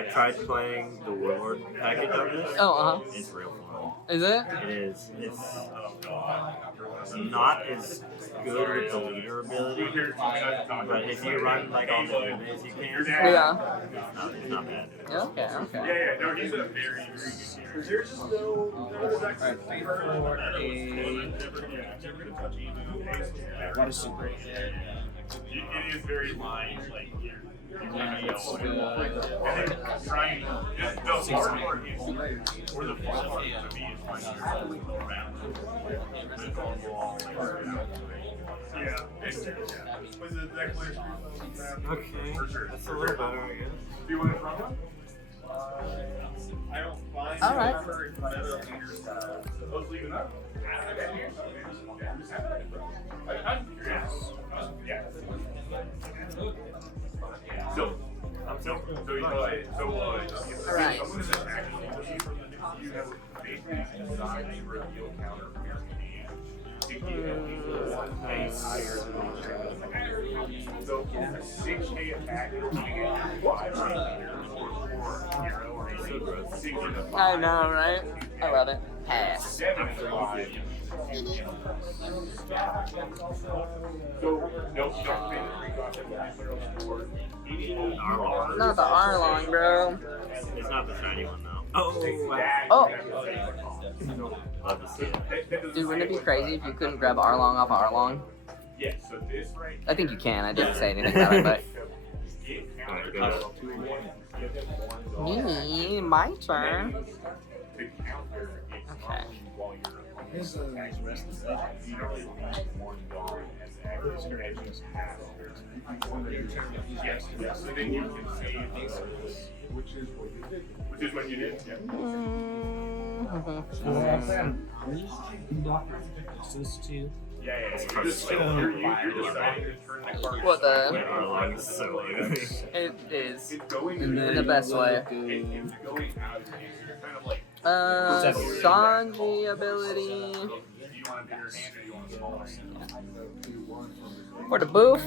I tried playing the Warlord package of this. Oh, It's real fun. Is it? It is. It's not as good with the leader ability, but if you run like all the Jinbes you can, Yeah. it's not bad. Okay. Yeah, no, he's a very, very good There's just no What a super. It is very lined, like, and then trying, the hard part is, or the fun part to me is finding around. Yeah. Was it that clear? Okay, that's a little better, I guess. Do you want it from one? I don't find All right. Let's leave it up. So, All right. You have basically designed a reveal counter for your hand to give you higher than so 6K attack, it'll give you 5 I know, right? I love it. Pass. 7-5. So, don't pay the free cost of the score. Not the Arlong, bro. It's not the shiny one, though. Oh. Love to see it. Dude, wouldn't it be crazy if you couldn't grab Arlong off Arlong? Yes, so this right I think you can. I didn't say anything about it, but. Me, my turn. Okay. His rest is that. Yes, so then you can save which is what you did. Yeah. Yeah. You're deciding to turn the card. What the? Arlong is so ugly. It is. It's going In the best way. It's going out of the game. You're kind of like, Sanji ability. do you want a bigger hand or do you want a smaller hand? For the boof.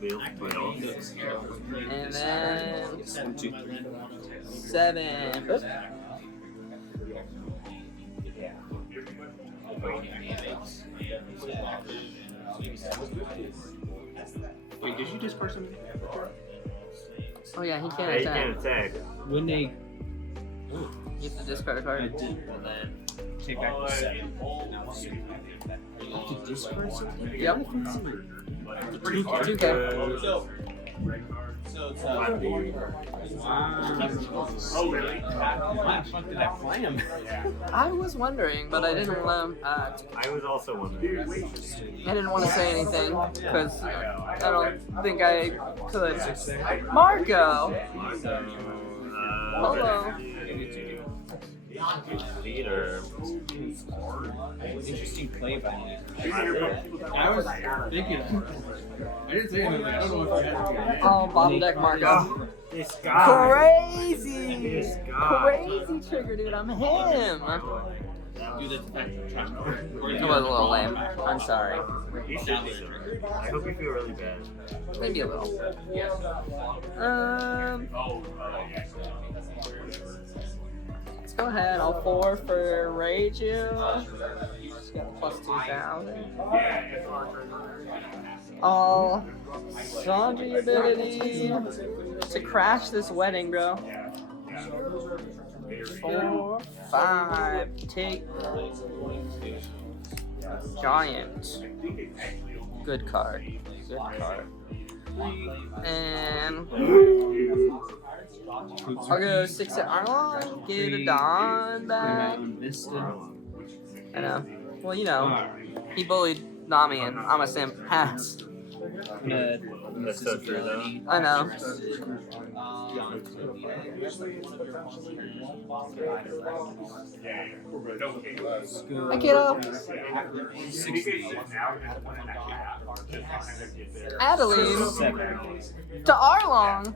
Wheel. And then 1, 2, 3. 7. Oops. Wait, did you discard something? Oh yeah, he Yeah, can't you attack. can't attack. When they. You have to discard a I card. did, and then take back the 7. Now it's 2. You have to discard something? Yep. 2K. So it's Wow. Oh, really? Why the fuck did I play him? I was wondering, but I didn't I was also wondering. I didn't want to say anything because I don't think I could. Marco. Hello. Leader. Interesting play by me. I was thinking. I didn't say anything. I don't know if I had to. Oh, bottom deck Marco. This guy. Crazy. This guy. Crazy trigger, dude. I'm him. Do the It was a little lame. I'm sorry. You should be sorry. I hope you feel really bad. Maybe a little. Let's go ahead. I'll 4 for Rage You. Just got plus 2,000. All Sanji ability to crash this wedding, bro. 4, 5. Take Giant. Good card. Good card. And I'll go 6 at Arlong. Get a Dawn back. I know. Well, you know, he bullied Nami and I'm a simp. Pass. That's so true, though. I know. Hi, kiddo. Adeline Seven. to Arlong.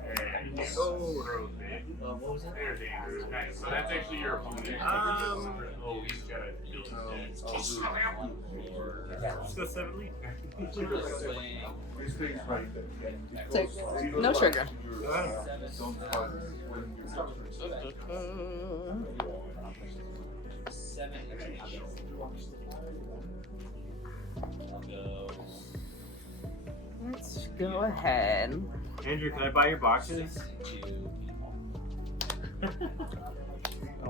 What was it? They're dangerous. Nice. So that's actually your opponent. Oh, he's got a Let's go 7 lead. Take no trigger. Let's go ahead. Andrew, can I buy your boxes?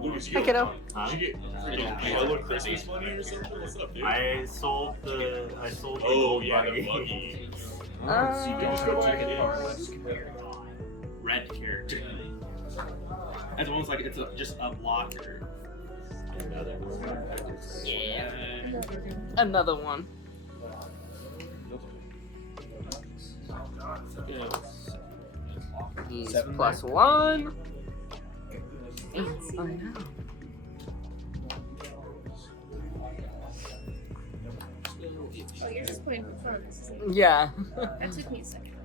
Hey, kiddo. Huh? Did you get yellow Christmas money or something? What's up, dude? I sold the Oh, gold yeah, the buggy. buggy. Red character. It's almost like it's just a blocker. Yeah. Another one. He's Seven +1. Oh, no. Oh, you're just playing for fun. Yeah. That took me a second.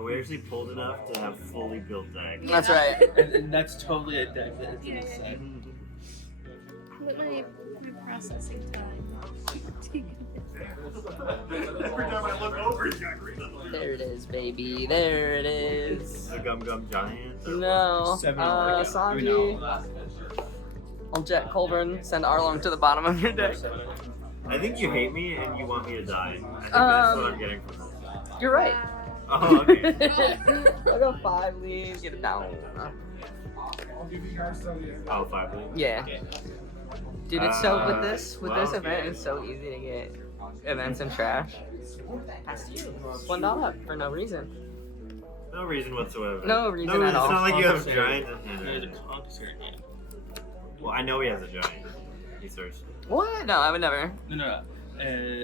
We actually pulled enough to have fully built deck. That's right. And that's totally a deck that is in a set. Let my processing time. Every time I look over, he's got green on. There it is, baby. There it is. The Gum Gum Giant. No. Sanji. I'll Jet Culverin, send Arlong to the bottom of your deck. I think you hate me and you want me to die. I think that's what I'm getting from this. You're right. Oh, okay. I'll go 5 leaves, get it down. Oh, 5 leaves. Yeah. Dude, it's so with this wow, event, okay. it's so easy to get events in trash. That's you. $1 for no reason. No reason whatsoever. No reason no, at all. It's not like you have giant. There's a concert. Well, I know he has a giant. He searched it. What? No, I would never. No.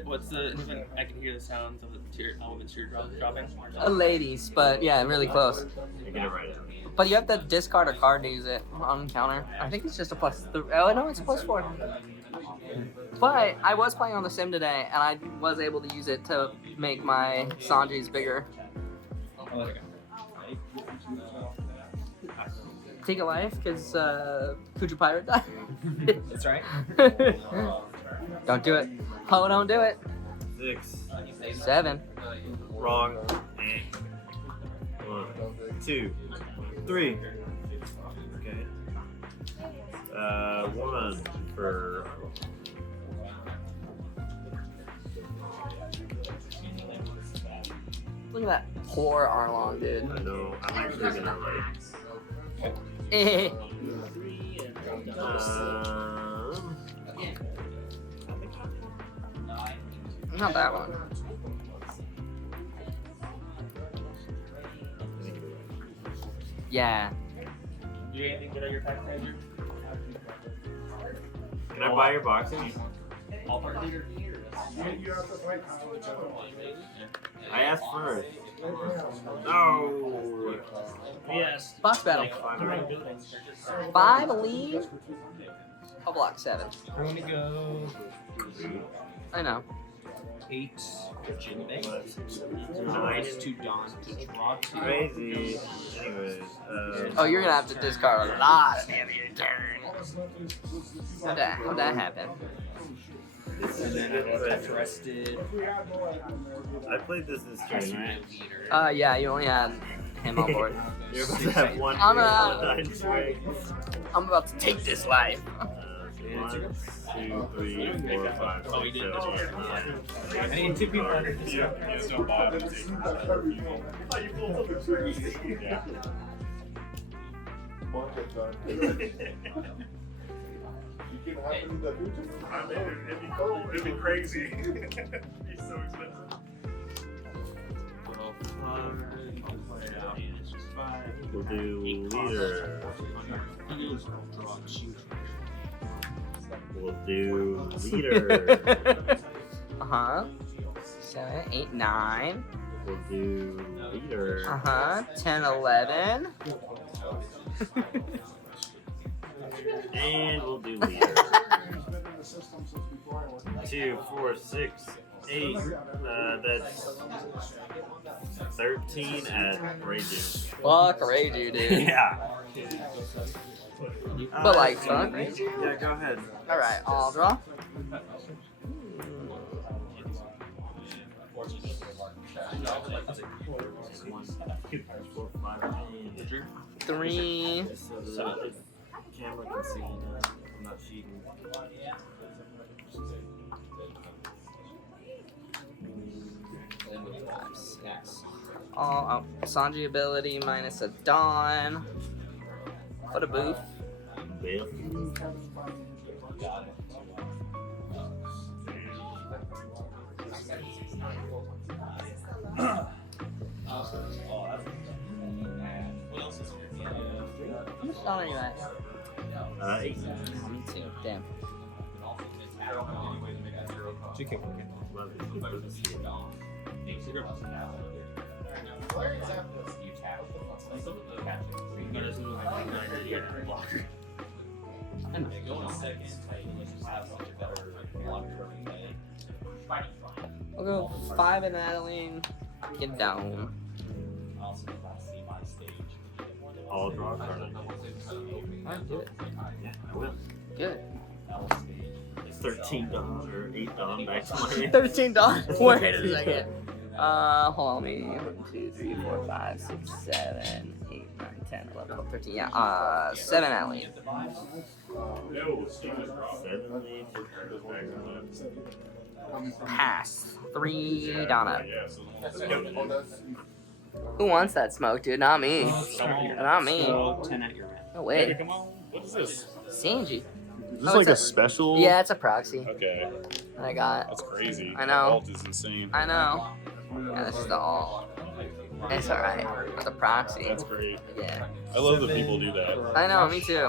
What's the? I can hear the sounds of the tear dropping. Ladies, but yeah, really close. I get it right out. But you have to discard a card to use it on counter. I think it's just a +3. Oh no, it's a +4. But I was playing on the sim today, and I was able to use it to make my Sanjis bigger. Take a life, because Kuja Pirate died. That's right. Don't do it. Poe, don't do it. 6. 7. Wrong. 1, 2, 3. Okay. 1 for. Look at that poor Arlong, dude. I know. I'm actually gonna like. Not that one. Yeah. Do you anything good on your pack, Andrew? Can I buy your boxes? All part leader. I asked first. No. Yes. Box battle. 5 lead. I'll block 7. I'm gonna go I know. 8 Jinbe. 9 to Dawn to draw 2. Crazy. Anyways. Oh, you're gonna have to discard a lot at the end of your turn. How'd that happen? And then I was interested. I played this turn, right? Yeah, you only had him on board. You're about to have one. I'm swing. I'm about to take this life. 1, 2, 3, 4, 5, 6, 7, 8, 9. I need 2 people under this. Yeah, don't bother. Yeah. I mean, it'd be cool. It'd be crazy. He's so expensive. We'll do leader. We'll do leader. Uh-huh. 7, 8, 9. We'll do leader. Uh-huh. 10, 11. And we'll do leader. 2, 4, 6. 8. That's 13 at Raging. Fuck Raging, dude. Yeah. But like, fuck. Yeah, go ahead. Alright, I'll draw. 3. So the camera can see. I'm not cheating. Oh, Sanji ability minus a Dawn. What a boof. Bill. How much Dawn are you at? 8. Me too, damn. Love it. We'll go 5 in Adeline. Get down. All draw card. Alright, do it. Yeah, I will. Good. It's 13 Dawn or 8 Dawn back to my 13 Dawn. Wait a second. Hold on, me. 1, 2, 3, 4, 5, 6, 7, 8, 9, 10, 11, 12, 13. Yeah, 7 Adeline. 7 leaves. Pass. 3 Donna. Who wants that smoke, dude? Not me. Not me. 10 at your end. No way. Come on. What is this? Sanji. Is this Oh, like it's a special? Yeah, it's a proxy Okay. that I got. That's crazy. I know. That alt is insane. I know. Yeah, this is the all. It's alright. It's a proxy. That's great. Yeah. I love that people do that. I know, me too.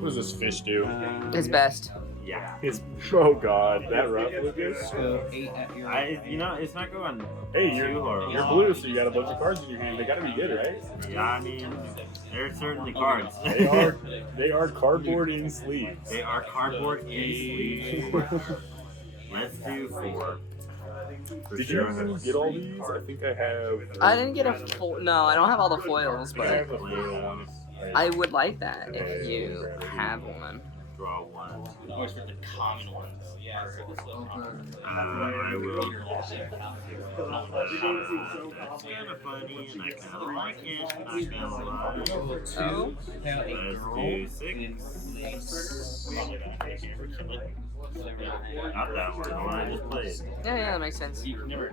What does this fish do? His best. Yeah. Oh god, that rough, Lucas. You know, it's not going Hey, too you're horrible. blue, so you got a bunch of cards in your hand. They gotta be good, right? Yeah, I mean, they're certainly cards. They are cardboard in sleeves. They are cardboard in sleeves. Let's do 4. For Did sure. you get all these? I think I have. I didn't get a full. No, I don't have all the foils, I but have the plain one. I would like that if you have one. Draw 1. Always for the common ones. Yeah. I will. That's kind of funny, and I kind of like it. Not gonna lie. 2. Let's do 6. Not that one. The one I just played. Yeah, that makes sense. You can never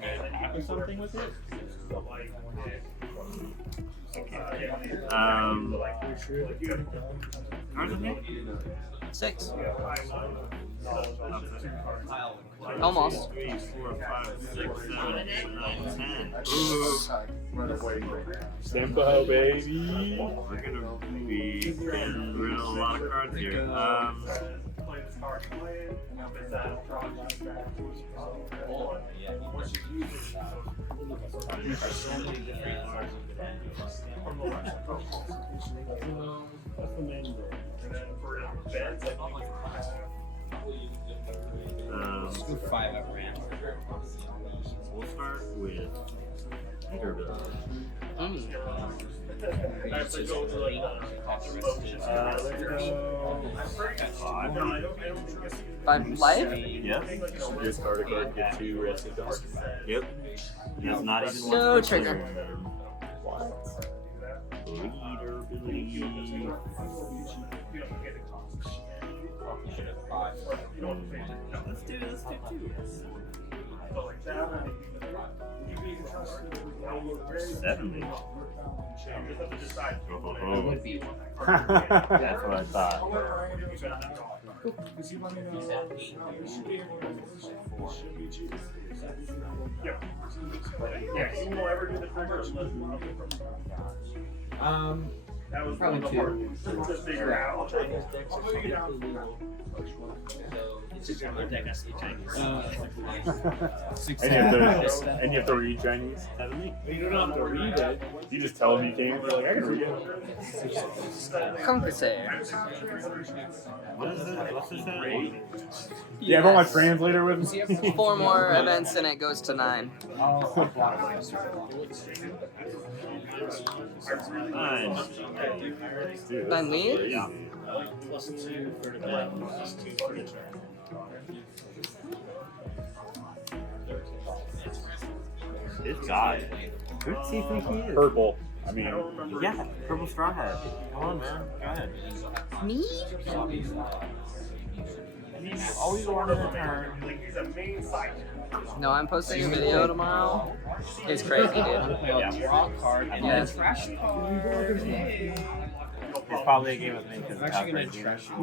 happen something with it. Cards in here? 6. Almost. 3, 4, 5, 6, 7, 8, 9, 10. Ooh. Simba, baby. We're gonna be getting rid of a lot of cards here. Let's go 5 up ramp. We'll start with durability. Let's go 5 life? Yep. Discard a card and get 2 rested cards. Yep. That's not even one. No per trigger. turn. Durability. Let's do 2. 7. Oh. That's what I thought. That was Probably one of the 2. hard ones to figure out. Deck has to be Chinese. 6 And you have to read Chinese. You don't have to read it. You just tell them you can. You're like, I can read it. Compass. What is this? What's this? Yeah, I brought my translator with me. 4 more events and it goes to 9. Nine. Dude, 9 lead? yeah. +2 for the bat, +2 for the track. This guy. Who does he think he is? Purple. I mean, yeah, purple straw hat. Come on, man. Go ahead. Me? Always wanted to turn. No, I'm posting a video tomorrow. It's crazy, dude. Draw a card. Yeah. Trash card. It's probably a game with me because I'm actually gonna trash you.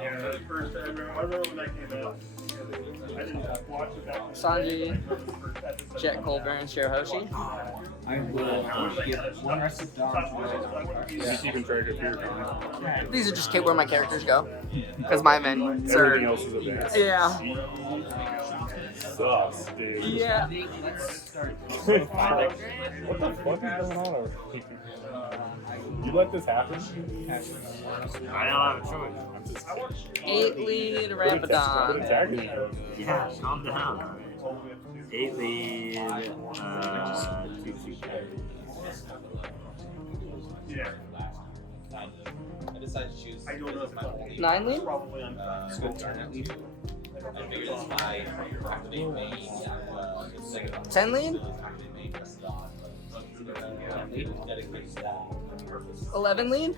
Yeah, the first time, I remember when that came out. I didn't watch it back. Sanji, Jet Colbert, and Shirahoshi. I will give 1 rest of dodge. You can trade if you're These are just where my characters go. Because my events everything are. else is advanced. Yeah. Sucks, dude. Yeah. What the fuck is going on over here? You let this happen? I don't have a choice. I'm just 8 lead Put Rapidon. attacking you. Yeah, calm down. 8 lead, 2 super. Yeah. I decided to choose. I don't know if my 9 lead? probably on. I figured it's my activate main. 10 lead? 11 lead?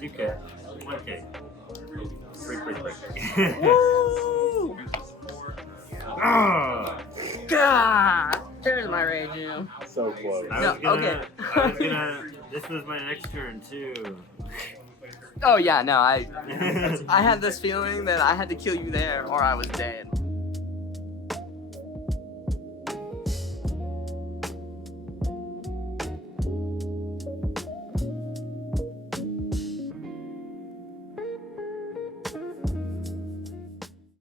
2K. 1K. Break. Woo! Ah! God! There's my Reiju. So close. I No, was gonna, okay. this was my next turn too. Oh yeah, no, I had this feeling that I had to kill you there or I was dead.